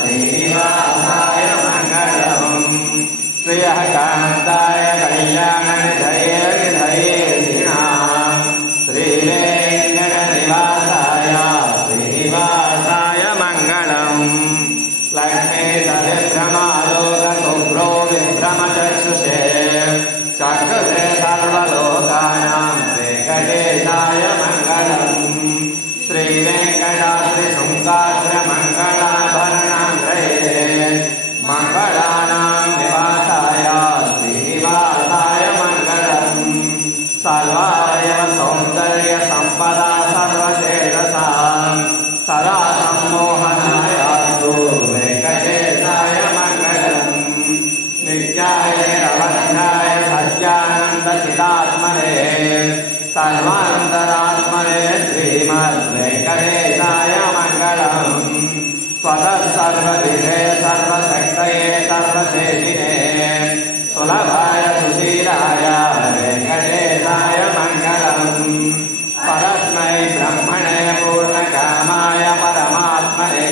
श्रीनिवासाय मङ्गलम् श्रियः कान्ताय कल्याणनिधये निधयेर्षिणाम् श्रीवेङ्कटनिवासाय श्रीनिवासाय मङ्गलम् लक्ष्मी सविभ्रमालोकशुभ्रो विभ्रमचक्षुषे चक्षुषे सर्वलोकानां वेङ्कटेशाय मङ्गलम् श्रीवेङ्कटाद्रिशृङ्गाग्रमङ्गलाभरणाग्रये मङ्गलानां निवासाय श्रीनिवासाय मङ्गलम् सर्वायवसौन्दर्यसम्पदा सर्वचेतसां सदा सम्मोहनायास्तु वेङ्कटेशाय मङ्गलम् नित्याय निरवध्याय सत्यानन्दचिदात्मने सर्वान्तरात्मने श्रीमद्वेङ्कटेशाय मङ्गलम् स्वतः सर्वविधे सर्वशक्तये सर्वशेषिने सुलभाय सुशीलाय वेङ्कटेशाय मङ्गलम् परस्मै ब्रह्मणे पूर्णकामाय परमात्मने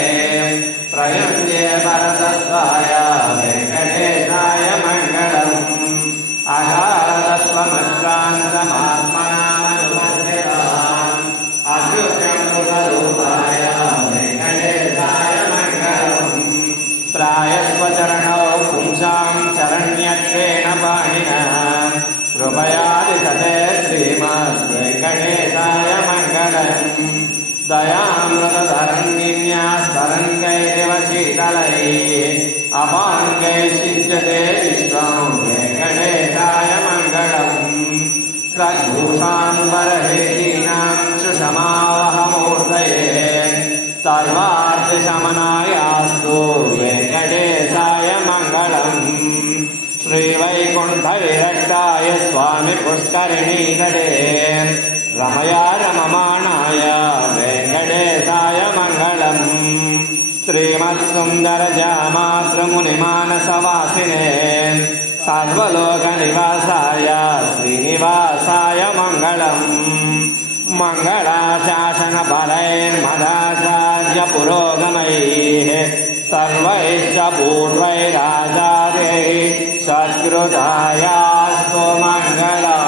प्रयुञ्जे परतत्त्वाय वेङ्कटेशाय मङ्गलम् अगाधत्वमश्रान्तमात्मनामनुपश्यताम् अभ्युत्क्रमरूपाय वेङ्कटेशाय मङ्गलम् प्रायस्वचरणौ पुंसां शरण्यत्वेन पाणिना कृपयादिशते श्रीमद्वेङ्कटेशाय मङ्गलम् दयामृतधरण्यन्यास्तरङ्गैरिव शीतलैः अपाङ्गैः सिञ्चते विश्वं वेङ्कटेशाय मङ्गलम् प्रभूषाम्बरहेतीनां सुषमावहमूर्तये सर्वार्थशमनायास्तु वेङ्कटेशाय मङ्गलम् श्रीवैकुण्ठविरक्ताय स्वामी पुष्करिणीतटे रमया रममाणाय वेङ्कटेशाय मङ्गलम् श्रीमत्सुन्दरजामातृमुनिमानसवासिने सर्वलोकनिवासाय श्रीनिवासाय मङ्गलम् मङ्गलाशासनपरैर्मदाचार्यपुरोगमैः सर्वैश्च पूर्वैराचार्यैः सत्कृतायास्तु मङ्गलम्।